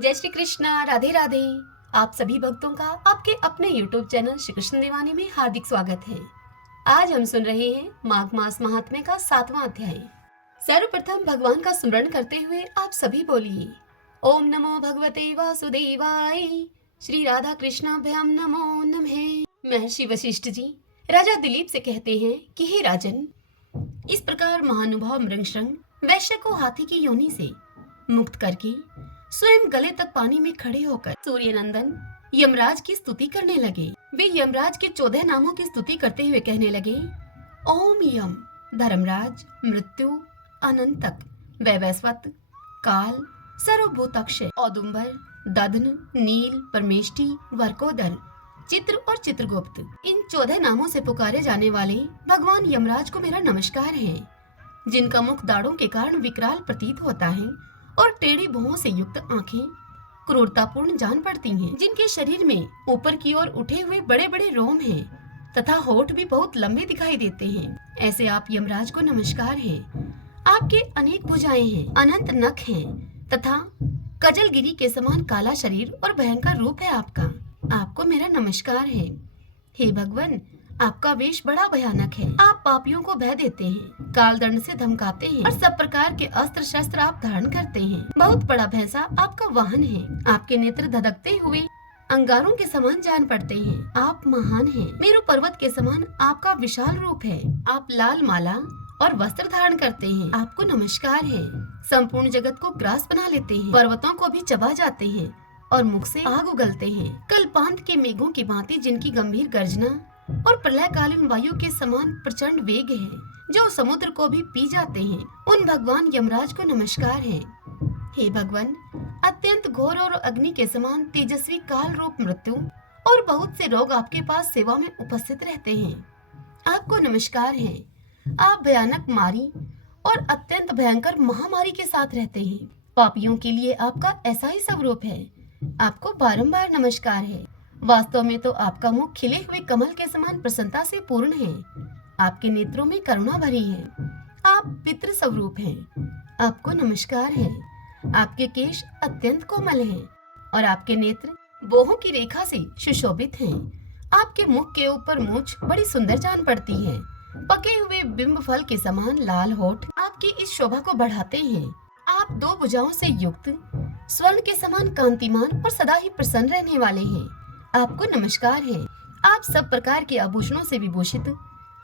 जय श्री कृष्णा, राधे राधे। आप सभी भक्तों का आपके अपने YouTube चैनल श्री कृष्ण दीवानी में हार्दिक स्वागत है। आज हम सुन रहे हैं माघ मास महात्म्य का 7वां अध्याय। सर्वप्रथम भगवान का स्मरण करते हुए आप सभी बोलिए ओम नमो भगवते वासुदेवाय, श्री राधा कृष्णाभ्याम नमो नमः। महर्षि वशिष्ठ जी राजा दिलीप से कहते हैं कि हे राजन, इस प्रकार महानुभाव मृगशृंग वैश्य को हाथी की योनि से मुक्त करके स्वयं गले तक पानी में खड़े होकर सूर्य नंदन यमराज की स्तुति करने लगे। वे यमराज के 14 नामों की स्तुति करते हुए कहने लगे ओम यम, धर्मराज, मृत्यु, अनंतक, वैवस्वत, काल, सर्वभूतक्षय, औदुंबर, दधन, नील, परमेष्टि, वर्कोदर, चित्र और चित्रगुप्त। इन 14 नामों से पुकारे जाने वाले भगवान यमराज को मेरा नमस्कार है, जिनका मुख दाढ़ों के कारण विकराल प्रतीत होता है और टेढ़ी भुओं से युक्त आंखें क्रूरतापूर्ण जान पड़ती हैं, जिनके शरीर में ऊपर की ओर उठे हुए बड़े बड़े रोम हैं तथा होठ भी बहुत लंबे दिखाई देते हैं। ऐसे आप यमराज को नमस्कार है। आपके अनेक भुजाएं हैं, अनंत नख हैं तथा कजलगिरी के समान काला शरीर और भयंकर रूप है आपका। आपको मेरा नमस्कार है। हे भगवान, आपका वेश बड़ा भयानक है। आप पापियों को भय देते हैं, काल दंड से धमकाते हैं और सब प्रकार के अस्त्र शस्त्र आप धारण करते हैं। बहुत बड़ा भैंसा आपका वाहन है। आपके नेत्र धधकते हुए अंगारों के समान जान पड़ते हैं। आप महान हैं। मेरु पर्वत के समान आपका विशाल रूप है। आप लाल माला और वस्त्र धारण करते हैं। आपको नमस्कार है। संपूर्ण जगत को ग्रास बना लेते हैं, पर्वतों को भी चबा जाते हैं और मुख से आग उगलते हैं। कल्पांत के मेघों की भांति जिनकी गंभीर गर्जना और प्रलयकालीन वायु के समान प्रचंड वेग है, जो समुद्र को भी पी जाते हैं, उन भगवान यमराज को नमस्कार है। हे भगवान, अत्यंत घोर और अग्नि के समान तेजस्वी काल रूप मृत्यु और बहुत से रोग आपके पास सेवा में उपस्थित रहते हैं। आपको नमस्कार है। आप भयानक मारी और अत्यंत भयंकर महामारी के साथ रहते हैं। पापियों के लिए आपका ऐसा ही स्वरूप है। आपको बारंबार नमस्कार है। वास्तव में तो आपका मुख खिले हुए कमल के समान प्रसन्नता से पूर्ण है। आपके नेत्रों में करुणा भरी है। आप पितृ स्वरूप हैं। आपको नमस्कार है। आपके केश अत्यंत कोमल हैं और आपके नेत्र बोहों की रेखा से सुशोभित हैं। आपके मुख के ऊपर मूंछ बड़ी सुंदर जान पड़ती है। पके हुए बिंब फल के समान लाल होठ आपकी इस शोभा को बढ़ाते हैं। आप 2 भुजाओं से युक्त स्वर्ण के समान कांतिमान और सदा ही प्रसन्न रहने वाले हैं। आपको नमस्कार है। आप सब प्रकार के आभूषणों से विभूषित,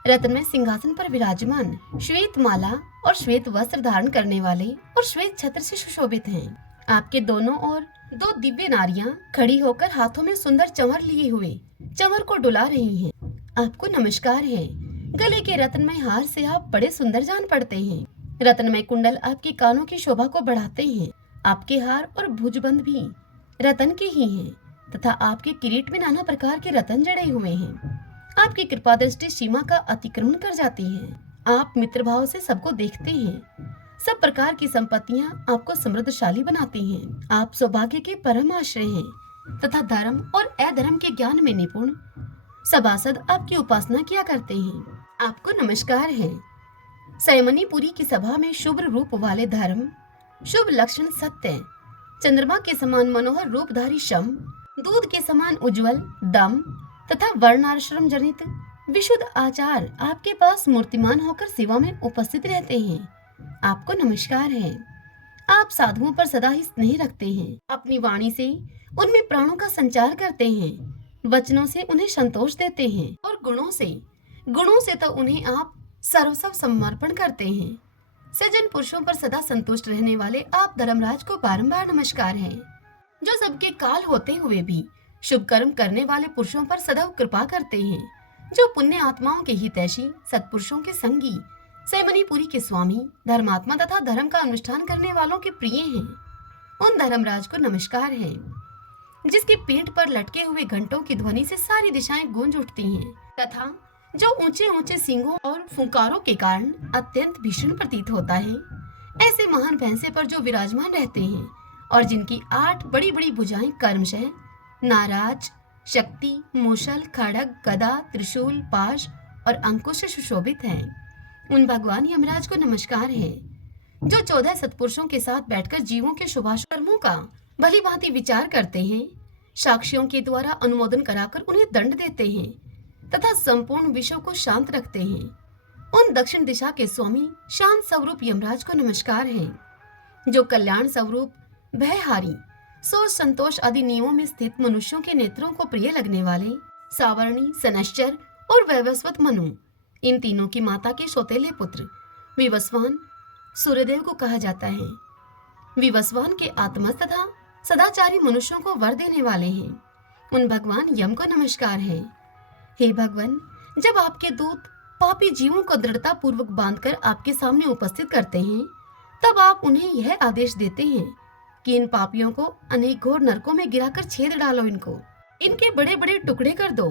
रत्नमय सिंहासन पर विराजमान, श्वेत माला और श्वेत वस्त्र धारण करने वाले और श्वेत छत्र से सुशोभित हैं। आपके दोनों ओर 2 दिव्य नारियां खड़ी होकर हाथों में सुंदर चंवर लिए हुए चंवर को डुला रही हैं। आपको नमस्कार है। गले के रत्नमय हार से आप बड़े सुंदर जान पड़ते हैं। रत्नमय कुंडल आपके कानों की शोभा को बढ़ाते हैं। आपके हार और भुजबंद भी रतन के ही हैं तथा आपके किरीट में नाना प्रकार के रतन जड़े हुए हैं। आपकी कृपा दृष्टि सीमा का अतिक्रमण कर जाती है। आप मित्र भाव से सबको देखते हैं। सब प्रकार की संपत्तियां आपको समृद्धशाली बनाती हैं। आप सौभाग्य के परम आश्रय हैं तथा धर्म और अधर्म के ज्ञान में निपुण सभासद आपकी उपासना किया करते हैं। आपको नमस्कार है। सैमनीपुरी की सभा में शुभ रूप वाले धर्म, शुभ लक्षण सत्य, चंद्रमा के समान मनोहर रूपधारी शम, दूध के समान उज्जवल दम तथा वर्णाश्रम जनित विशुद्ध आचार आपके पास मूर्तिमान होकर सेवा में उपस्थित रहते हैं। आपको नमस्कार है। आप साधुओं पर सदा ही स्नेह रखते हैं। अपनी वाणी से उनमें प्राणों का संचार करते हैं, वचनों से उन्हें संतोष देते हैं और गुणों से तो उन्हें आप सर्वस्व समर्पण करते हैं। सज्जन पुरुषों पर सदा संतुष्ट रहने वाले आप धर्मराज को बारंबार नमस्कार है, जो सबके काल होते हुए भी शुभ कर्म करने वाले पुरुषों पर सदैव कृपा करते हैं, जो पुण्य आत्माओं के हितैषी, सत्पुरुषों के संगी, सैमनीपुरी के स्वामी, धर्मात्मा तथा धर्म का अनुष्ठान करने वालों के प्रिय हैं। उन धर्मराज को नमस्कार है, जिसके पीठ पर लटके हुए घंटों की ध्वनि से सारी दिशाएं गूंज उठती हैं तथा जो ऊंचे ऊंचे सींगों और फुंकारों के कारण अत्यंत भीषण प्रतीत होता है। ऐसे महान भैंसे पर जो विराजमान रहते हैं और जिनकी 8 बड़ी बड़ी भुजाएं कर्मशः, नाराज, शक्ति, मूषल, खड़ग, गदा, त्रिशूल, पाश और अंकुश से सुशोभित हैं, उन भगवान यमराज को नमस्कार है, जो 14 सत्पुरुषों के साथ बैठकर जीवों के शुभाशुभ कर्मों का भली भांति विचार करते हैं, साक्षियों के द्वारा अनुमोदन कराकर उन्हें दंड देते हैं तथा संपूर्ण विश्व को शांत रखते हैं। उन दक्षिण दिशा के स्वामी शांत स्वरूप यमराज को नमस्कार है, जो कल्याण स्वरूप भयहारी, सोच, संतोष आदि नियमों में स्थित मनुष्यों के नेत्रों को प्रिय लगने वाले सावर्णी, सनश्चर और वैवस्वत मनु, इन तीनों की माता के सौतेले पुत्र विवस्वान सूर्यदेव को कहा जाता है। विवस्वान के आत्मस्थ तथा सदाचारी मनुष्यों को वर देने वाले हैं। उन भगवान यम को नमस्कार है। हे भगवान, जब आपके दूत पापी जीवों को दृढ़ता पूर्वक बांधकर आपके सामने उपस्थित करते हैं, तब आप उन्हें यह आदेश देते हैं कि इन पापियों को अनेक घोर नरकों में गिराकर छेद डालो, इनके बड़े बड़े टुकड़े कर दो,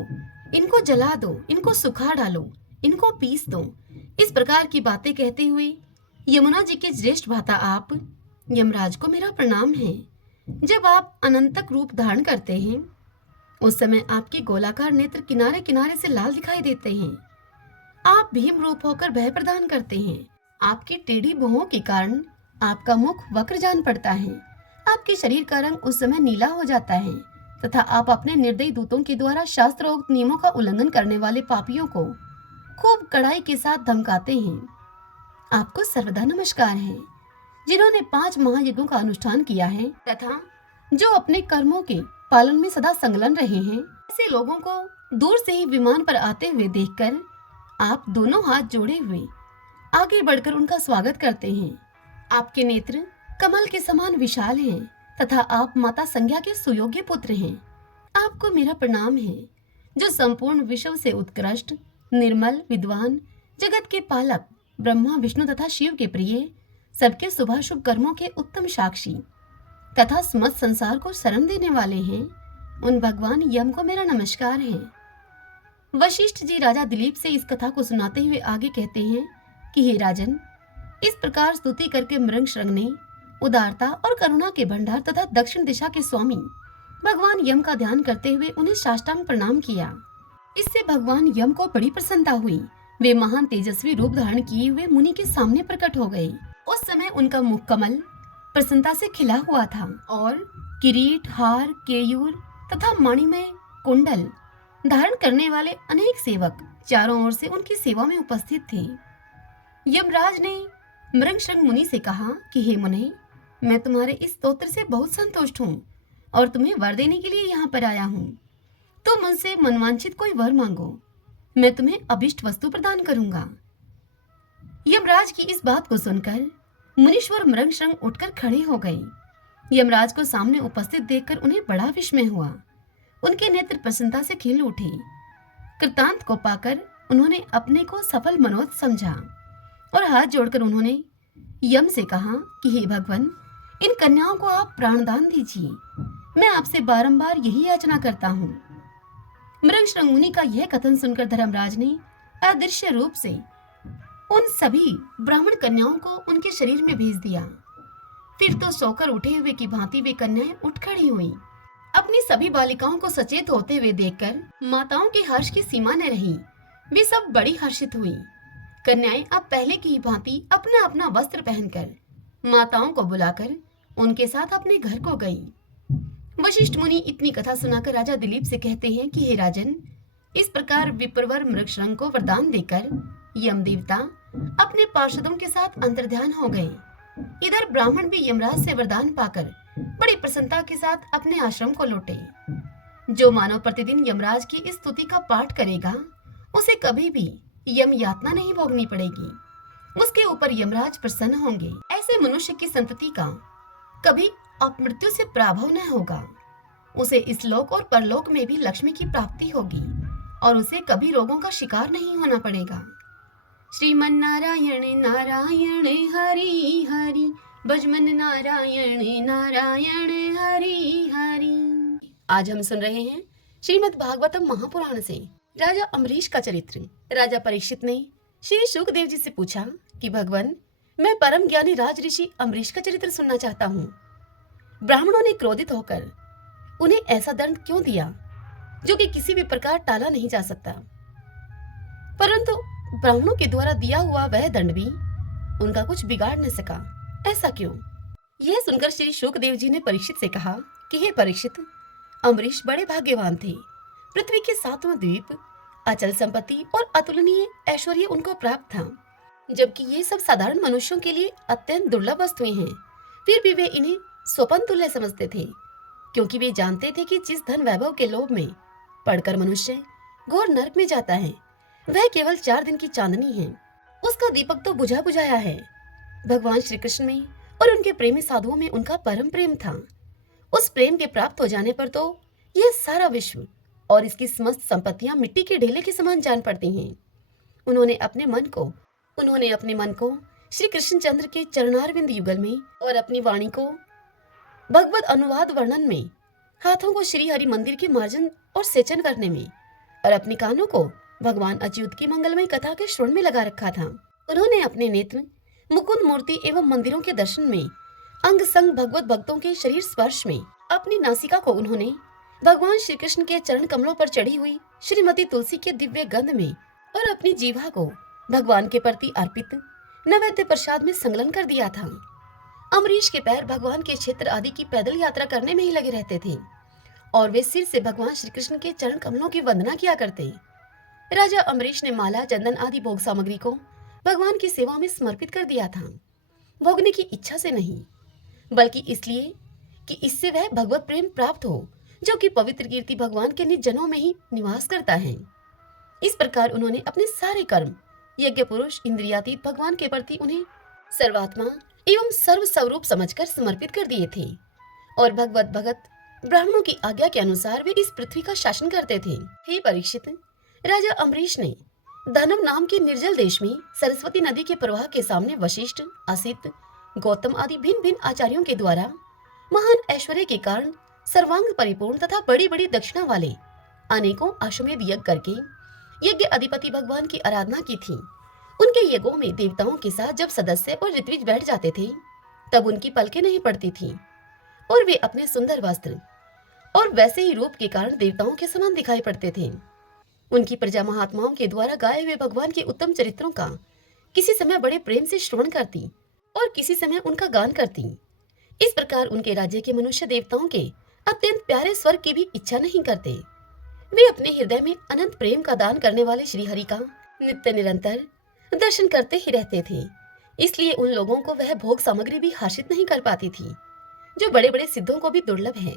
इनको जला दो, इनको सुखा डालो, इनको पीस दो। इस प्रकार की बातें कहते हुए यमुना जी के ज्येष्ठ भ्राता आप यमराज को मेरा प्रणाम है। जब आप अनंतक रूप धारण करते हैं, उस समय आपके गोलाकार नेत्र किनारे किनारे से लाल दिखाई देते हैं। आप भीम रूप होकर भय प्रदान करते हैं। आपकी टेढ़ी भुहों के कारण आपका मुख वक्र जान पड़ता है। आपके शरीर का रंग उस समय नीला हो जाता है तथा आप अपने निर्दयी दूतों के द्वारा शास्त्रोक्त नियमों का उल्लंघन करने वाले पापियों को खूब कड़ाई के साथ धमकाते हैं। आपको सर्वदा नमस्कार है, जिन्होंने 5 महायज्ञों का अनुष्ठान किया है तथा जो अपने कर्मों के पालन में सदा संलग्न रहे हैं। ऐसे लोगों को दूर से ही विमान पर आते हुए देखकर आप दोनों हाथ जोड़े हुए आगे बढ़कर उनका स्वागत करते हैं। आपके नेत्र कमल के समान विशाल हैं तथा आप माता संज्ञा के सुयोग्य पुत्र हैं। आपको मेरा प्रणाम है, जो संपूर्ण विश्व से उत्कृष्ट, निर्मल, विद्वान, जगत के पालक, ब्रह्मा, विष्णु तथा शिव के प्रिय, सबके शुभाशुभ कर्मों के उत्तम साक्षी तथा समस्त संसार को शरण देने वाले हैं। उन भगवान यम को मेरा नमस्कार है। वशिष्ठ जी राजा दिलीप से इस कथा को सुनाते हुए आगे कहते हैं कि हे राजन, इस प्रकार स्तुति करके मृंग श्रृंग ने उदारता और करुणा के भंडार तथा दक्षिण दिशा के स्वामी भगवान यम का ध्यान करते हुए उन्हें साष्टांग प्रणाम किया। इससे भगवान यम को बड़ी प्रसन्नता हुई। वे महान तेजस्वी रूप धारण किए हुए मुनि के सामने प्रकट हो गए। उस समय उनका मुख कमल प्रसन्नता से खिला हुआ था और किरीट, हार, केयूर तथा मणिमय कुंडल धारण करने वाले अनेक सेवक चारों ओर से उनकी सेवा में उपस्थित थे। यमराज ने मृंगश्रृंग मुनि से कहा कि हे मुने, मैं तुम्हारे इस स्तोत्र से बहुत संतुष्ट हूँ और तुम्हें वर देने के लिए यहाँ पर आया हूँ। तुम मुझसे मनवांछित कोई वर मांगो, मैं तुम्हें अभिष्ट वस्तु प्रदान करूंगा। यमराज की इस बात को सुनकर मुनीश्वर मृंगश्रृंग उठकर खड़े हो गए। यमराज को सामने उपस्थित देखकर उन्हें बड़ा विस्मय हुआ। उनके नेत्र प्रसन्नता से खिल उठे। कृतांत को पाकर उन्होंने अपने को सफल मनोरथ समझा और हाथ जोड़कर उन्होंने यम से कहा कि हे भगवान, इन कन्याओं को आप प्राणदान दीजिए। मैं आपसे बारंबार यही याचना करता हूँ। मृंगश्रृंग मुनि का यह कथन सुनकर धर्मराज ने अदृश्य रूप से उन सभी ब्राह्मण कन्याओं को उनके शरीर में भेज दिया। फिर तो सोकर उठे हुए की भांति वे कन्याएं उठ खड़ी हुई। अपनी सभी बालिकाओं को सचेत होते हुए देखकर माताओं के हर्ष की सीमा न रही। वे सब बड़ी हर्षित हुई। कन्याएं अब पहले की ही भांति अपना अपना वस्त्र पहनकर माताओं को बुलाकर उनके साथ अपने घर को गई। वशिष्ठ मुनि इतनी कथा सुनाकर राजा दिलीप से कहते हैं कि हे राजन, इस प्रकार विप्रवर मृगश्रृंग को वरदान देकर यम देवता अपने पार्षदों के साथ अंतर्ध्यान हो गए। इधर ब्राह्मण भी यमराज से वरदान पाकर बड़ी प्रसन्नता के साथ अपने आश्रम को लौटे। जो मानव प्रतिदिन यमराज की इस स्तुति का पाठ करेगा, उसे कभी भी यम यातना नहीं भोगनी पड़ेगी। उसके ऊपर यमराज प्रसन्न होंगे। ऐसे मनुष्य की संतति का कभी अपमृत्यु से पराभव न होगा। उसे इस लोक और परलोक में भी लक्ष्मी की प्राप्ति होगी और उसे कभी रोगों का शिकार नहीं होना पड़ेगा। श्रीमन नारायण नारायण हरि हरि, भजमन नारायण नारायण हरि हरि। आज हम सुन रहे हैं श्रीमद् भागवतम महापुराण से राजा अम्बरीश का चरित्र। राजा परीक्षित ने श्री शुकदेव जी से पूछा कि भगवान, मैं परम ज्ञानी राज ऋषि अम्बरीश का चरित्र सुनना चाहता हूँ। ब्राह्मणों ने क्रोधित होकर उन्हें ऐसा दंड क्यों दिया जो कि किसी भी प्रकार टाला नहीं जा सकता। परंतु ब्राह्मणों के द्वारा दिया हुआ वह दंड भी उनका कुछ बिगाड़ न सका। ऐसा क्यों? यह सुनकर श्री शुकदेव जी ने परीक्षित से कहा कि हे परीक्षित, अम्बरीश बड़े भाग्यवान थे। पृथ्वी के सातवां द्वीप, अचल संपत्ति और अतुलनीय ऐश्वर्य उनको प्राप्त था, जबकि ये सब साधारण मनुष्यों के लिए अत्यंत दुर्लभ वस्तुएं हैं। फिर भी वे इन्हें स्वपन तुल्य समझते थे, क्योंकि वे जानते थे कि जिस धन वैभव के लोभ में पड़कर मनुष्य घोर नरक में जाता है, वह केवल 4 दिन की चांदनी है। उसका दीपक तो बुझा बुझाया है। भगवान श्री कृष्ण में और उनके प्रेमी साधुओं में उनका परम प्रेम था। उस प्रेम के प्राप्त हो जाने पर तो यह सारा विश्व और इसकी समस्त संपत्तियां मिट्टी के ढेले के समान जान पड़ती हैं। उन्होंने अपने मन को श्री कृष्णचंद्र के चरणारविंद युगल में और अपनी वाणी को भगवत अनुवाद वर्णन में, हाथों को श्री हरि मंदिर के मार्जन और सेचन करने में और अपने कानों को भगवान अच्युत की मंगलमय कथा के श्रवण में लगा रखा था। उन्होंने अपने नेत्र मुकुंद मूर्ति एवं मंदिरों के दर्शन में, अंग संग भगवत भक्तों के शरीर स्पर्श में, अपनी नासिका को उन्होंने भगवान श्री कृष्ण के चरण कमलों पर चढ़ी हुई श्रीमती तुलसी के दिव्य गंध में और अपनी जीवा को भगवान के प्रति अर्पित नैवेद्य प्रसाद में संलग्न कर दिया था। अम्बरीश के पैर भगवान के क्षेत्र आदि की पैदल यात्रा करने में ही लगे रहते थे और वे सिर से भगवान श्री कृष्ण के चरण कमलों की वंदना किया करते। राजा अम्बरीश ने माला, चंदन आदि भोग सामग्री को भगवान की सेवा में समर्पित कर दिया था, भोगने की इच्छा से नहीं, बल्कि इसलिए कि इससे वह भगवत प्रेम प्राप्त हो, जो कि पवित्र कीर्ति भगवान के निज जनों में ही निवास करता है। इस प्रकार उन्होंने अपने सारे कर्म यज्ञ पुरुष इंद्रियातीत भगवान के प्रति उन्हें सर्वात्मा एवं सर्व स्वरूप समझकर समर्पित कर दिए थे और भगवत भगत ब्राह्मणों की आज्ञा के अनुसार वे इस पृथ्वी का शासन करते थे। हे परीक्षित, राजा अम्बरीश ने दानव नाम के निर्जल देश में सरस्वती नदी के प्रवाह के सामने वशिष्ठ, असित, गौतम आदि भिन्न भिन्न आचार्यों के द्वारा महान ऐश्वर्य के कारण सर्वांग परिपूर्ण तथा बड़ी बड़ी दक्षिणा वाले अनेकों अश्वमेध यज्ञ करके यज्ञ अधिपति भगवान की आराधना की थी। उनके यज्ञों में देवताओं के साथ जब सदस्य और ऋत्विज बैठ जाते थे, तब उनकी पलकें नहीं पड़ती थी और वे अपने सुंदर वस्त्र और वैसे ही रूप के कारण देवताओं के समान दिखाई पड़ते थे। उनकी प्रजा महात्माओं के द्वारा गाए हुए भगवान के उत्तम चरित्रों का किसी समय बड़े प्रेम से श्रवण करती और किसी समय उनका गान करती। इस प्रकार उनके राज्य के मनुष्य देवताओं के अत्यंत प्यारे स्वर्ग की भी इच्छा नहीं करते। वे अपने हृदय में अनंत प्रेम का दान करने वाले श्री हरि का नित्य निरंतर दर्शन करते ही रहते थे। इसलिए उन लोगों को वह भोग सामग्री भी हासिल नहीं कर पाती थी, जो बड़े बड़े सिद्धों को भी दुर्लभ है।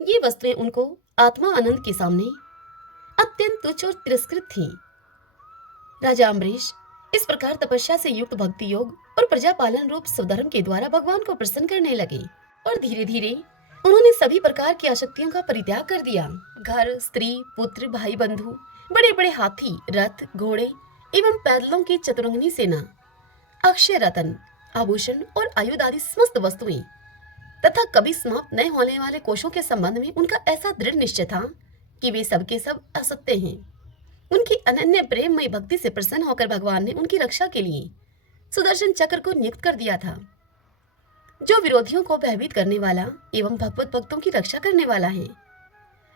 ये वस्तुएं उनको आत्मा आनंद के सामने अत्यंत तुच्छ और तिरस्कृत थी। राजा अम्बरीश इस प्रकार तपस्या से युक्त भक्ति योग और प्रजा पालन रूप स्वधर्म के द्वारा भगवान को प्रसन्न करने लगे और धीरे धीरे उन्होंने सभी प्रकार की आसक्तियों का परित्याग कर दिया। घर, स्त्री, पुत्र, भाई बंधु, बड़े बड़े हाथी, रथ, घोड़े एवं पैदलों की चतुरंगिनी सेना, अक्षय रतन, आभूषण और आयुध आदि समस्त वस्तुएं तथा कभी समाप्त न होने वाले कोशों के संबंध में उनका ऐसा दृढ़ निश्चय था कि वे सबके सब असत्य हैं। उनकी अनन्य प्रेममय भक्ति से प्रसन्न होकर भगवान ने उनकी रक्षा के लिए सुदर्शन चक्र को नियुक्त कर दिया था, जो विरोधियों को भयभीत करने वाला एवं भगवत भक्तों की रक्षा करने वाला है।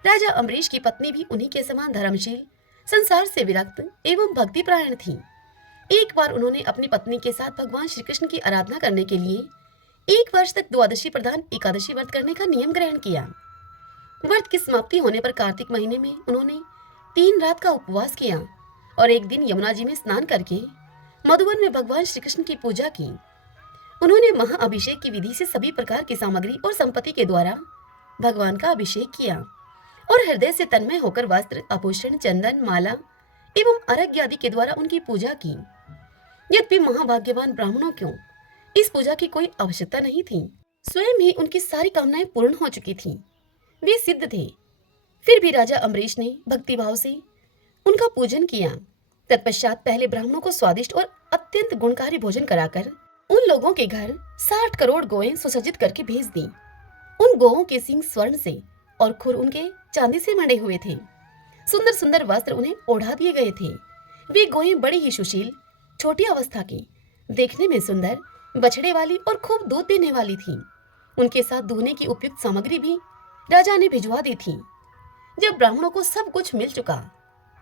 राजा अम्बरीश की पत्नी भी उन्हीं के समान धर्मशील, संसार से विरक्त एवं भक्तिपरायण थी। एक बार उन्होंने अपनी पत्नी के साथ भगवान श्री कृष्ण की आराधना करने के लिए 1 वर्ष तक द्वादशी प्रधान एकादशी व्रत करने का नियम ग्रहण किया। व्रत की समाप्ति होने पर कार्तिक महीने में उन्होंने 3 रात का उपवास किया और एक दिन यमुना जी में स्नान करके मधुवन में भगवान श्री कृष्ण की पूजा की। उन्होंने महाअभिषेक की विधि से सभी प्रकार की सामग्री और संपत्ति के द्वारा भगवान का अभिषेक किया और हृदय से तन्मय होकर वस्त्र, आभूषण, चंदन, माला एवं अर्घ्य आदि के द्वारा उनकी पूजा की। यद्यपि महाभाग्यवान ब्राह्मणों को इस पूजा की कोई आवश्यकता नहीं थी, स्वयं ही उनकी सारी कामनाएं पूर्ण हो चुकी थीं। वे सिद्ध थे। फिर भी राजा अम्बरीश ने भक्तिभाव से उनका पूजन किया। तत्पश्चात पहले ब्राह्मणों को स्वादिष्ट और अत्यंत गुणकारी भोजन कराकर उन लोगों के घर 60 करोड़ गोएं सुसज्जित करके भेज दी। उन गोओं के सींग स्वर्ण से और खुर उनके चांदी से मंडे हुए थे। सुंदर सुंदर वस्त्र उन्हें ओढ़ा दिए गए थे। वे गोएं बड़ी ही सुशील, छोटी अवस्था की, देखने में सुंदर, बछड़े वाली और खूब दूध देने वाली थी। उनके साथ दूहने की उपयुक्त सामग्री भी राजा ने भिजवा दी थी। जब ब्राह्मणों को सब कुछ मिल चुका,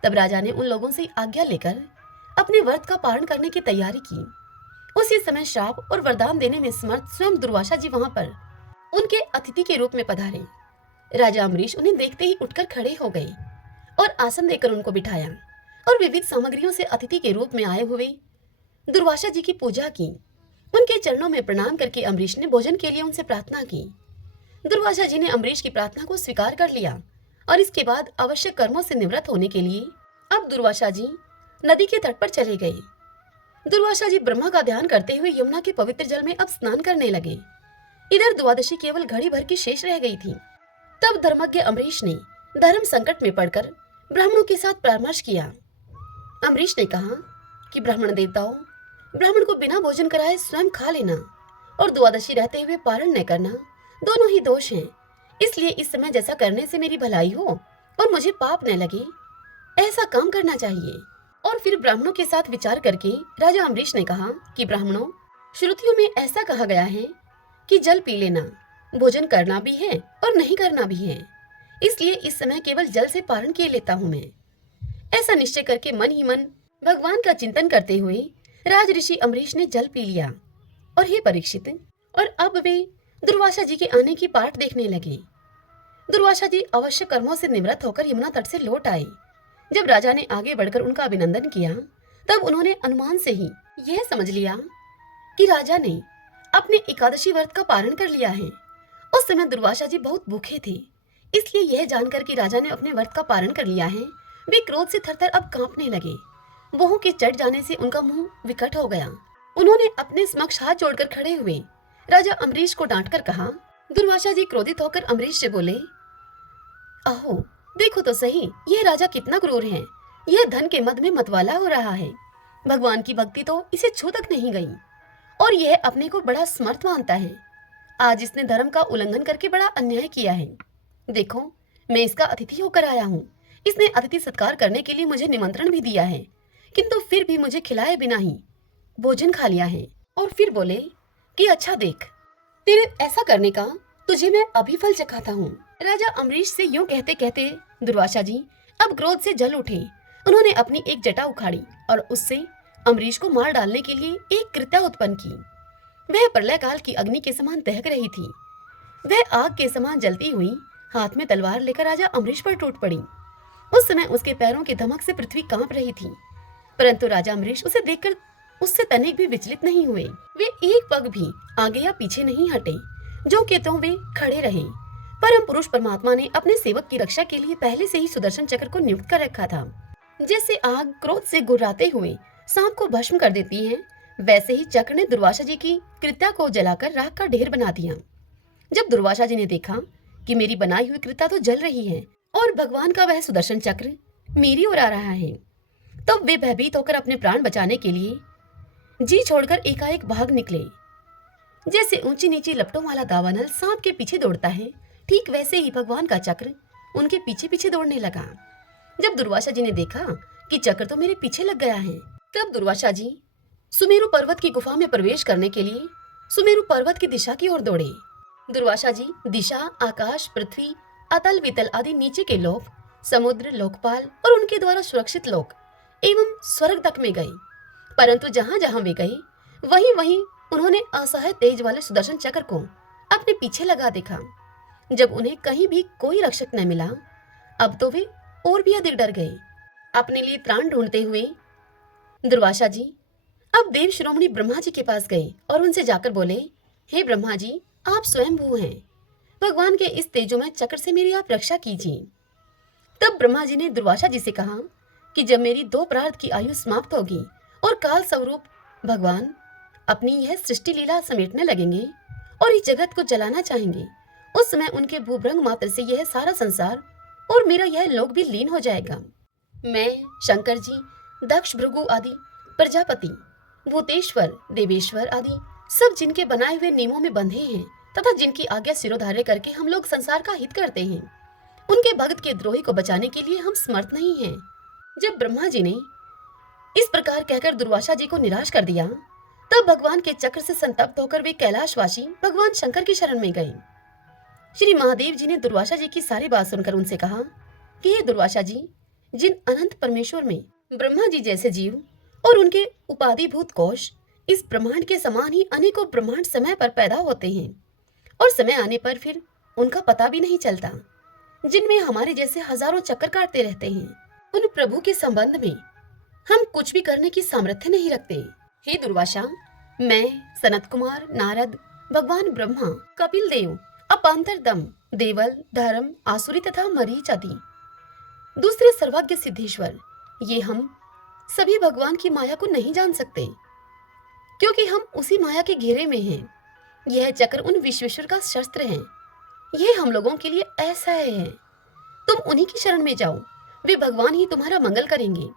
तब राजा ने उन लोगों से आज्ञा लेकर अपने व्रत का पारण करने की तैयारी की। उसी समय श्राप और वरदान देने में समर्थ स्वयं दुर्वासा जी वहां पर उनके अतिथि के रूप में पधारे। राजा अम्बरीश उन्हें देखते ही उठकर खड़े हो गए और आसन देकर उनको बिठाया और विविध सामग्रियों से अतिथि के रूप में आए हुए दुर्वासा जी की पूजा की। उनके चरणों में प्रणाम करके अम्बरीश ने भोजन के लिए उनसे प्रार्थना की। दुर्वासा जी ने अम्बरीश की प्रार्थना को स्वीकार कर लिया और इसके बाद आवश्यक कर्मों से निवृत्त होने के लिए अब दुर्वासा जी नदी के तट पर चले गए। दुर्वासा जी ब्रह्मा का ध्यान करते हुए यमुना के पवित्र जल में अब स्नान करने लगे। इधर द्वादशी केवल घड़ी भर की शेष रह गई थी। तब धर्मज्ञ अम्बरीश ने धर्म संकट में पड़कर ब्राह्मणों के साथ परामर्श किया। अम्बरीश ने कहा कि ब्राह्मण देवताओं, ब्राह्मण को बिना भोजन कराए स्वयं खा लेना और द्वादशी रहते हुए पारण न करना दोनों ही दोष हैं। इसलिए इस समय जैसा करने से मेरी भलाई हो और मुझे पाप न लगे, ऐसा काम करना चाहिए। और फिर ब्राह्मणों के साथ विचार करके राजा अम्बरीश ने कहा कि ब्राह्मणों, श्रुतियों में ऐसा कहा गया है कि जल पी लेना, भोजन करना भी है और नहीं करना भी है। इसलिए इस समय केवल जल से पारण किए लेता हूँ मैं। ऐसा निश्चय करके मन ही मन भगवान का चिंतन करते हुए राज ऋषि अम्बरीश ने जल पी लिया। और हे परीक्षित, और अब वे दुर्वासा जी के आने की बाट देखने लगे। दुर्वासा जी अवश्य कर्मों से निवृत्त होकर यमुना तट से लौट आए। जब राजा ने आगे बढ़कर उनका अभिनंदन किया तब उन्होंने अनुमान से ही यह समझ लिया कि राजा ने अपने एकादशी व्रत का पारण कर लिया है। उस समय दुर्वासा जी बहुत भूखे थे, इसलिए यह जानकर कि राजा ने अपने व्रत का पारण कर लिया है, वे क्रोध से थरथर अब कांपने लगे। बहु के चढ़ जाने से उनका मुंह विकट हो गया। उन्होंने अपने समक्ष हाथ जोड़कर खड़े हुए राजा अम्बरीश को डांटकर कहा। दुर्वासा जी क्रोधित होकर अम्बरीश से बोले, अहो देखो तो सही, यह राजा कितना क्रूर है। यह धन के मद में मतवाला हो रहा है। भगवान की भक्ति तो इसे छू तक नहीं गई और यह अपने को बड़ा समर्थ मानता है। आज इसने धर्म का उल्लंघन करके बड़ा अन्याय किया है। देखो, मैं इसका अतिथि होकर आया हूँ। इसने अतिथि सत्कार करने के लिए मुझे निमंत्रण भी दिया है, किंतु फिर भी मुझे खिलाए बिना ही भोजन खा लिया है। और फिर बोले कि अच्छा देख, तेरे ऐसा करने का तुझे मैं अभी फल चखाता हूँ। राजा अम्बरीश से यूं कहते कहते दुर्वासा जी अब क्रोध से जल उठे। उन्होंने अपनी एक जटा उखाड़ी और उससे अम्बरीश को मार डालने के लिए एक कृत्या उत्पन्न की। वह प्रलय काल की अग्नि के समान दहक रही थी। वह आग के समान जलती हुई हाथ में तलवार लेकर राजा अम्बरीश पर टूट पड़ी। उस समय उसके पैरों की धमक से पृथ्वी कांप रही थी, परंतु राजा अम्बरीश उसे देखकर उससे तनिक भी विचलित नहीं हुए। वे एक पग भी आगे या पीछे नहीं हटे, जो के त्यों वे खड़े रहे। परम पुरुष परमात्मा ने अपने सेवक की रक्षा के लिए पहले से ही सुदर्शन चक्र को नियुक्त कर रखा था। जैसे आग क्रोध से गुर्राते हुए सांप को भस्म कर देती है, वैसे ही चक्र ने दुर्वासा जी की कृत्या को जलाकर राख का ढेर बना दिया। जब दुर्वासा जी ने देखा कि मेरी बनाई हुई कृत्या तो जल रही है और भगवान का वह सुदर्शन चक्र मेरी ओर आ रहा है, तब वे भयभीत होकर अपने प्राण बचाने के लिए जी छोड़कर एकाएक भाग निकले। जैसे ऊंची नीची लपटों वाला दावानल सांप के पीछे दौड़ता है, ठीक वैसे ही भगवान का चक्र उनके पीछे पीछे दौड़ने लगा। जब दुर्वासा जी ने देखा कि चक्र तो मेरे पीछे लग गया है, तब दुर्वासा जी सुमेरु पर्वत की गुफा में प्रवेश करने के लिए सुमेरु पर्वत की दिशा की ओर दौड़े। दुर्वासा जी दिशा, आकाश, पृथ्वी, अतल वितल आदि नीचे के लोक, समुद्र, लोकपाल और उनके द्वारा सुरक्षित लोक एवं स्वर्ग तक में गए। परंतु जहां जहां वे गए वहीं वहीं उन्होंने असह्य तेज वाले सुदर्शन चक्र को अपने पीछे लगा देखा। जब उन्हें कहीं भी कोई रक्षक न मिला, अब तो वे और भी अधिक डर गए। अपने लिए त्राण ढूंढते हुए दुर्वासा जी अब देव शिरोमणि ब्रह्मा जी के पास गए और उनसे जाकर बोले, हे ब्रह्मा जी, आप स्वयं भू हैं, भगवान के इस तेजोमय चक्र से मेरी आप रक्षा कीजिए। तब ब्रह्मा जी ने दुर्वासा जी से कहा कि जब मेरी 2 प्रार्थ की आयु समाप्त होगी और काल स्वरूप भगवान अपनी यह सृष्टि लीला समेटने लगेंगे और इस जगत को जलाना चाहेंगे, उस समय उनके भूभ्रंग मात्र से यह सारा संसार और मेरा यह लोक भी लीन हो जाएगा। मैं, शंकर जी, दक्ष, भृगु आदि प्रजापति, भूतेश्वर, देवेश्वर आदि सब जिनके बनाए हुए नियमों में बंधे हैं तथा जिनकी आज्ञा सिरोधार्य करके हम लोग संसार का हित करते हैं, उनके भक्त के द्रोही को बचाने के लिए हम समर्थ नहीं हैं। जब ब्रह्मा जी ने इस प्रकार कहकर दुर्वासा जी को निराश कर दिया, तब भगवान के चक्र से संतप्त होकर वे कैलाशवासी भगवान शंकर की शरण में गए। श्री महादेव जी ने दुर्वासा जी की सारी बात सुनकर उनसे कहा कि हे दुर्वासा जी, जिन अनंत परमेश्वर में ब्रह्मा जी जैसे जीव और उनके उपाधिभूत कोश इस ब्रह्मांड के समान ही अनेकों ब्रह्मांड समय पर पैदा होते हैं और समय आने पर फिर उनका पता भी नहीं चलता, जिनमें हमारे जैसे हजारों चक्कर काटते रहते हैं। उन प्रभु के संबंध में हम कुछ भी करने की सामर्थ्य नहीं रखते। हे दुर्वासा, मैं, सनत कुमार, नारद, भगवान ब्रह्मा, कपिल देव, अपांतर दम, देवल, धर्म, आसुरी तथा मरीच आदि दूसरे सर्वज्ञ सिद्धेश्वर, ये हम सभी भगवान की माया को नहीं जान सकते, क्योंकि हम उसी माया के घेरे में हैं। यह चक्र उन विश्वेश्वर का शस्त्र है। यह हम लोगों के लिए ऐसा है। तुम उन्हीं की शरण में जाओ, वे भगवान ही तुम्हारा मंगल करेंगे।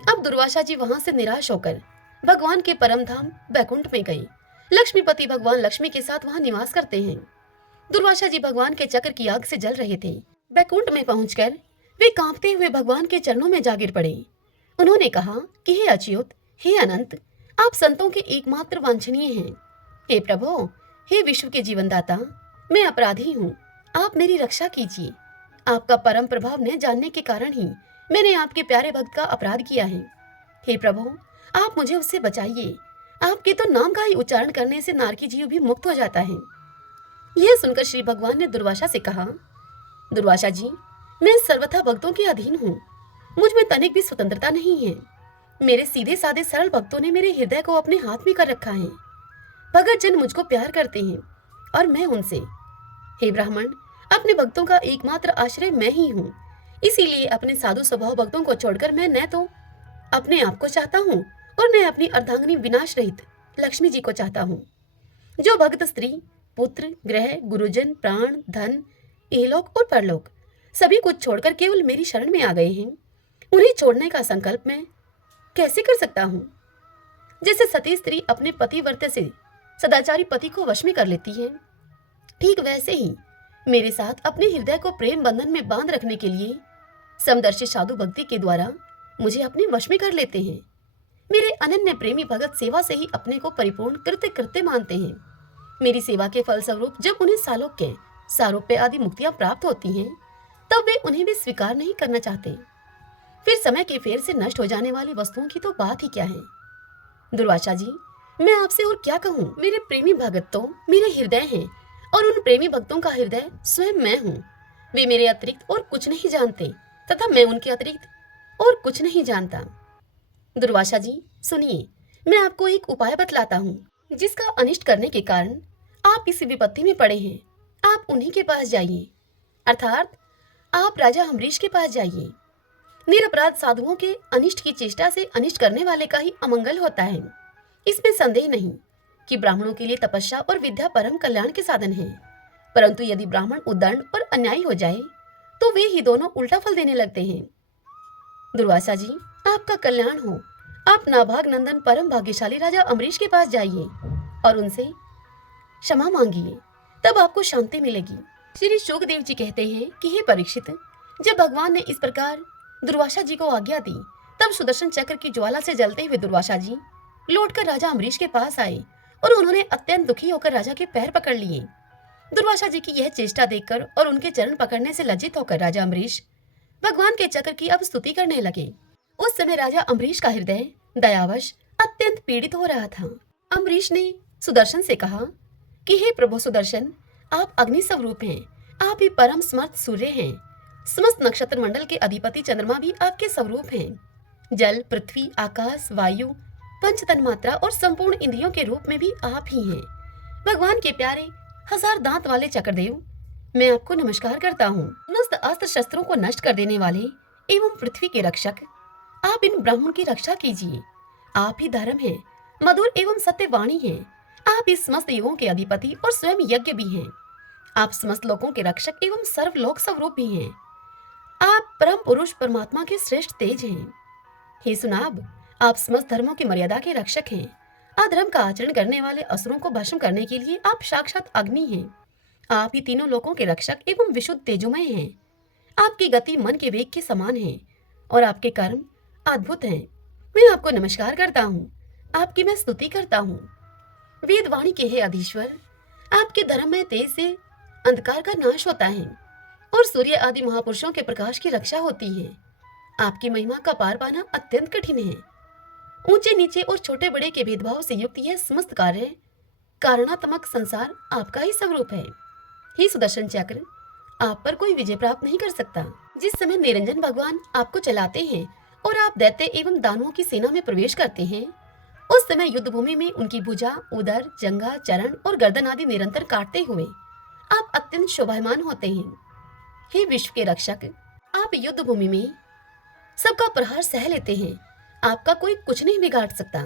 अब दुर्वासा जी वहां से निराश होकर भगवान के परम धाम बैकुंठ में गए। लक्ष्मीपति भगवान लक्ष्मी के साथ वहां निवास करते हैं। दुर्वासा जी भगवान के चक्र की आग से जल रहे थे। बैकुंठ में पहुंचकर वे कांपते हुए भगवान के चरणों में जा गिर पड़े। उन्होंने कहा कि हे अच्युत, हे अनंत, आप संतों के एकमात्र वांछनीय हैं। हे प्रभु, हे विश्व के जीवनदाता, मैं अपराधी हूँ, आप मेरी रक्षा कीजिए। आपका परम प्रभाव न जानने के कारण ही मैंने आपके प्यारे भक्त का अपराध किया है। हे प्रभु, आप मुझे उससे बचाइए। आपके तो नाम का ही उच्चारण करने से नारकी जीव भी मुक्त हो जाता है। यह सुनकर श्री भगवान ने दुर्वासा से कहा, दुर्वासा जी, मैं सर्वथा भक्तों के अधीन हूँ। मुझ में तनिक भी स्वतंत्रता नहीं है। मेरे सीधे साधे सरल भक्तों ने मेरे हृदय को अपने हाथ में कर रखा है। भगत जन मुझको प्यार करते हैं और मैं उनसे। हे ब्राह्मण, अपने भक्तों का एकमात्र आश्रय मैं ही हूँ। इसीलिए अपने साधु स्वभाव भक्तों को छोड़कर मैं न तो अपने आप को चाहता हूँ और न अपनी अर्धांगिनी विनाश रहित लक्ष्मी जी को चाहता हूँ। जो भक्त स्त्री, पुत्र, ग्रह, गुरुजन, प्राण, धन, इहलोक और परलोक सभी कुछ छोड़कर केवल मेरी शरण में आ गए हैं, उन्हें छोड़ने का संकल्प मैं कैसे कर सकता हूँ? जैसे सती स्त्री अपने पतिव्रत से सदाचारी पति को वश में कर लेती है, ठीक वैसे ही मेरे साथ अपने हृदय को प्रेम बंधन में बांध रखने के लिए समदर्शी साधु भक्ति के द्वारा मुझे अपने वश में कर लेते हैं। मेरे अनन्य प्रेमी भगत सेवा से ही अपने को परिपूर्ण कृत्य कृत्य मानते हैं। मेरी सेवा के फलस्वरूप जब उन्हें सालोक्य, सारूप्य आदि मुक्तियां प्राप्त होती हैं, तब वे उन्हें भी स्वीकार नहीं करना चाहते। फिर समय के फेर से नष्ट हो जाने वाली वस्तुओं की तो बात ही क्या है। दुर्वासा जी, मैं आपसे और क्या कहूँ? मेरे प्रेमी भगत तो मेरे हृदय हैं और उन प्रेमी भक्तों का हृदय स्वयं मैं हूँ। वे मेरे अतिरिक्त और कुछ नहीं जानते तथा मैं उनके अतिरिक्त और कुछ नहीं जानता। दुर्वासा जी सुनिए, मैं आपको एक उपाय बतलाता हूँ, जिसका अनिष्ट करने के कारण आप इस विपत्ति में पड़े हैं। आप उन्हीं के पास जाइए, अर्थात आप राजा अम्बरीश के पास जाइए। निरपराध साधुओं के अनिष्ट की चेष्टा से अनिष्ट करने वाले का ही अमंगल होता है। इसमें संदेह नहीं कि ब्राह्मणों के लिए तपस्या और विद्या परम कल्याण के साधन है, परंतु यदि ब्राह्मण उद्दंड और अन्यायी हो जाए तो वे ही दोनों उल्टा फल देने लगते हैं। दुर्वासा जी, आपका कल्याण हो। आप नाभाग नंदन परम भाग्यशाली राजा अम्बरीश के पास जाइए और उनसे क्षमा मांगिए, तब आपको शांति मिलेगी। श्री शुकदेव जी कहते हैं कि हे परीक्षित, जब भगवान ने इस प्रकार दुर्वासा जी को आज्ञा दी, तब सुदर्शन चक्र की ज्वाला से जलते हुए दुर्वासा जी लौटकर राजा अम्बरीश के पास आए और उन्होंने अत्यंत दुखी होकर राजा के पैर पकड़ लिए। दुर्वासा जी की यह चेष्टा देखकर और उनके चरण पकड़ने से लज्जित होकर राजा अम्बरीश भगवान के चक्र की अब स्तुति करने लगे। उस समय राजा अम्बरीश का हृदय दयावश अत्यंत पीड़ित हो रहा था। अम्बरीश ने सुदर्शन से कहा कि हे प्रभु सुदर्शन, आप अग्नि स्वरूप हैं, आप ही परम समर्थ सूर्य हैं। समस्त नक्षत्र मंडल के अधिपति चंद्रमा भी आपके स्वरूप हैं। जल, पृथ्वी, आकाश, वायु, पंच तन्मात्रा और संपूर्ण इंद्रियों के रूप में भी आप ही हैं। भगवान के प्यारे हजार दांत वाले चक्रदेव, मैं आपको नमस्कार करता हूँ। समस्त अस्त्र शस्त्रों को नष्ट कर देने वाले एवं पृथ्वी के रक्षक, आप इन ब्राह्मण की रक्षा कीजिए। आप ही धर्म हैं, मधुर एवं सत्यवाणी हैं। आप इस समस्त युगों के अधिपति और स्वयं यज्ञ भी हैं। आप समस्त लोगों के रक्षक एवं सर्वलोक स्वरूप भी हैं। आप परम पुरुष परमात्मा के श्रेष्ठ तेज हैं। हे सुनाब, आप समस्त धर्मों की मर्यादा के रक्षक हैं। अधर्म का आचरण करने वाले असुरों को भस्म करने के लिए आप साक्षात अग्नि हैं। आप ही तीनों लोकों के रक्षक एवं विशुद्ध तेजोमय हैं। आपकी गति मन के वेग के समान है और आपके कर्म अद्भुत हैं। मैं आपको नमस्कार करता हूँ, आपकी मैं स्तुति करता हूँ। वेदवाणी के हे अधीश्वर, आपके धर्म में तेज से अंधकार का नाश होता है और सूर्य आदि महापुरुषों के प्रकाश की रक्षा होती है। आपकी महिमा का पार पाना अत्यंत कठिन है ऊंचे नीचे और छोटे बड़े के भेदभाव से युक्त यह समस्त कार्य कारणात्मक संसार आपका ही स्वरूप है। हे सुदर्शन चक्र, आप पर कोई विजय प्राप्त नहीं कर सकता। जिस समय निरंजन भगवान आपको चलाते हैं और आप दैत्य एवं दानवों की सेना में प्रवेश करते हैं, उस समय युद्ध भूमि में उनकी भुजा, उदर, जंघा, चरण और गर्दन आदि निरंतर काटते हुए आप अत्यंत शोभायमान होते हैं। हे विश्व के रक्षक, आप युद्ध भूमि में सबका प्रहार सह लेते हैं, आपका कोई कुछ नहीं बिगाड़ सकता।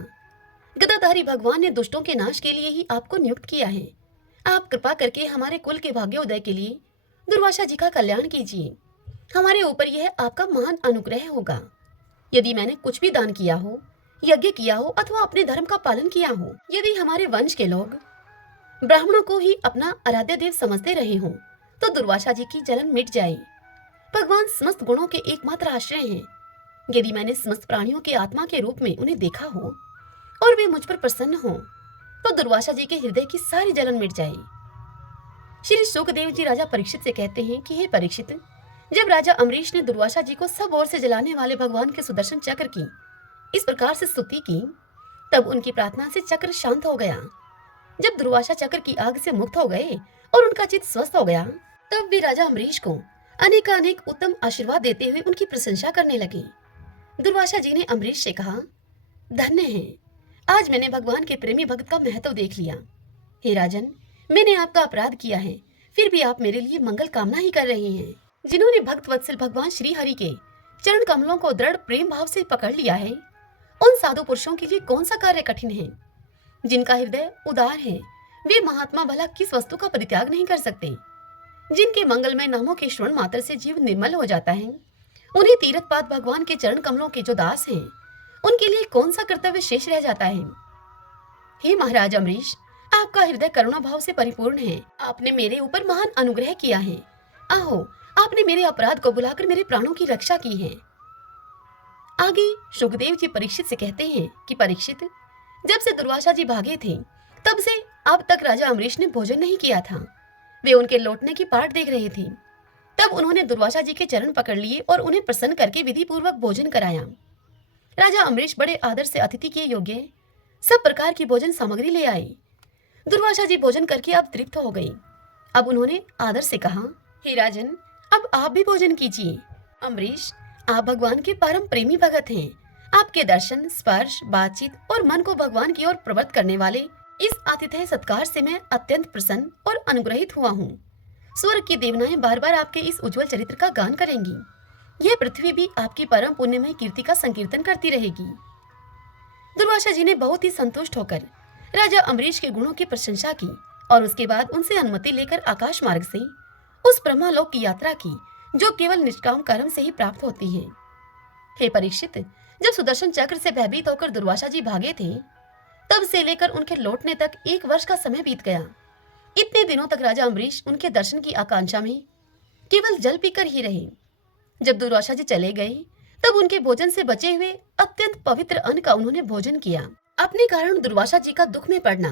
गदाधारी भगवान ने दुष्टों के नाश के लिए ही आपको नियुक्त किया है। आप कृपा करके हमारे कुल के भाग्योदय के लिए दुर्वासा जी का कल्याण कीजिए। हमारे ऊपर यह आपका महान अनुग्रह होगा। यदि मैंने कुछ भी दान किया हो, यज्ञ किया हो अथवा अपने धर्म का पालन किया हो, यदि हमारे वंश के लोग ब्राह्मणों को ही अपना आराध्य देव समझते रहे हों, तो दुर्वासा जी की जलन मिट जाए। भगवान समस्त गुणों के एकमात्र आश्रय हैं। यदि मैंने समस्त प्राणियों के आत्मा के रूप में उन्हें देखा हो और वे मुझ पर प्रसन्न हो, तो दुर्वासा जी के हृदय की सारी जलन मिट जाए। श्री शुकदेव जी राजा परीक्षित से कहते हैं कि हे परीक्षित, जब राजा अम्बरीश ने दुर्वासा जी को सब ओर से जलाने वाले भगवान के सुदर्शन चक्र की इस प्रकार से स्तुति की, तब उनकी प्रार्थना से चक्र शांत हो गया। जब दुर्वासा चक्र की आग से मुक्त हो गए और उनका चित्त स्वस्थ हो गया, तब वे राजा अम्बरीश को अनेकानेक उत्तम आशीर्वाद देते हुए उनकी प्रशंसा करने लगे। दुर्वासा जी ने अम्बरीश से कहा, धन्य है, आज मैंने भगवान के प्रेमी भक्त का महत्व देख लिया। हे राजन, मैंने आपका अपराध किया है, फिर भी आप मेरे लिए मंगल कामना ही कर रहे हैं। जिन्होंने भक्त वत्सल भगवान श्री हरि के चरण कमलों को दृढ़ प्रेम भाव से पकड़ लिया है, उन साधु पुरुषों के लिए कौन सा कार्य कठिन है। जिनका हृदय उदार है, वे महात्मा भला किस वस्तु का परित्याग नहीं कर सकते। जिनके मंगलमय नामों के श्रवण मात्र से जीव निर्मल हो जाता है, उन्हें तीर्थपाद भगवान के चरण कमलों के जो दास हैं, उनके लिए कौन सा कर्तव्य शेष रह जाता है। हे महाराज अम्बरीश, आपका हृदय करुणा भाव से परिपूर्ण है। आपने मेरे ऊपर महान अनुग्रह किया है। आहो, आपने मेरे अपराध को बुलाकर मेरे प्राणों की रक्षा की है। आगे शुकदेव जी परीक्षित से कहते हैं कि परीक्षित, जब से दुर्वासा जी भागे थे, तब से अब तक राजा अम्बरीश ने भोजन नहीं किया था। वे उनके लौटने की बाट देख रहे थे। तब उन्होंने दुर्वासा जी के चरण पकड़ लिए और उन्हें प्रसन्न करके विधि पूर्वक भोजन कराया। राजा अम्बरीश बड़े आदर से अतिथि के योग्य सब प्रकार की भोजन सामग्री ले आए। दुर्वासा जी भोजन करके अब तृप्त हो गई। अब उन्होंने आदर से कहा, हे राजन, अब आप भी भोजन कीजिए। अम्बरीश, आप भगवान के परम प्रेमी भगत हैं। आपके दर्शन, स्पर्श, बातचीत और मन को भगवान की ओर प्रवृत्त करने वाले इस आतिथ्य सत्कार से मैं अत्यंत प्रसन्न और अनुग्रहित हुआ हूँ। स्वर्ग की देवनाएं बार बार आपके इस उज्जवल चरित्र का गान करेंगी। यह पृथ्वी भी आपकी परम पुण्यमय कीर्ति का संकीर्तन करती रहेगी। दुर्वासा जी ने बहुत ही संतुष्ट होकर राजा अम्बरीश के गुणों की प्रशंसा की और उसके बाद उनसे अनुमति लेकर आकाश मार्ग से उस ब्रह्मालोक की यात्रा की, जो केवल निष्काम कर्म से ही प्राप्त होती है। हे परीक्षित, जब सुदर्शन चक्र से भयभीत होकर दुर्वासा जी भागे थे, तब से लेकर उनके लौटने तक 1 वर्ष का समय बीत गया। इतने दिनों तक राजा अम्बरीश उनके दर्शन की आकांक्षा में केवल जल पीकर ही रहे। जब दुर्वासा जी चले गए, तब उनके भोजन से बचे हुए अत्यंत पवित्र अन्न का उन्होंने भोजन किया। अपने कारण दुर्वासा जी का दुख में पड़ना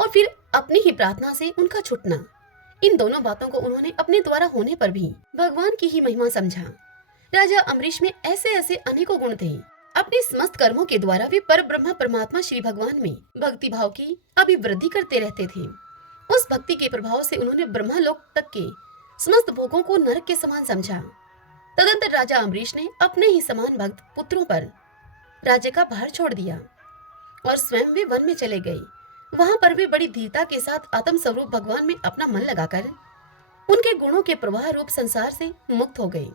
और फिर अपनी ही प्रार्थना से उनका छुटना, इन दोनों बातों को उन्होंने अपने द्वारा होने पर भी भगवान की ही महिमा समझा। राजा अम्बरीश में ऐसे ऐसे अनेकों गुण थे। अपने समस्त कर्मों के द्वारा वे पर ब्रह्म परमात्मा श्री भगवान में भक्ति भाव की अभिवृद्धि करते रहते थे। उस भक्ति के प्रभाव से उन्होंने ब्रह्मलोक तक के समस्त भोगों को नरक के समान समझा। तदंतर राजा अम्बरीश ने अपने ही समान भक्त पुत्रों पर राज्य का भार छोड़ दिया और स्वयं वे वन में चले गए। वहां पर वे बड़ी धीरता के साथ आत्म स्वरूप भगवान में अपना मन लगाकर उनके गुणों के प्रवाह रूप संसार से मुक्त हो गए।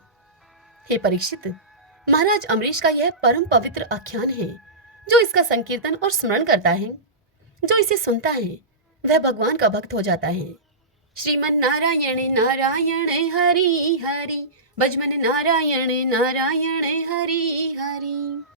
हे परीक्षित, महाराज अम्बरीश का यह परम पवित्र आख्यान है। जो इसका संकीर्तन और स्मरण करता है, जो इसे सुनता है, वह भगवान का भक्त हो जाता है। श्रीमन नारायण नारायण हरि हरि, भजमन नारायण नारायण हरि हरि।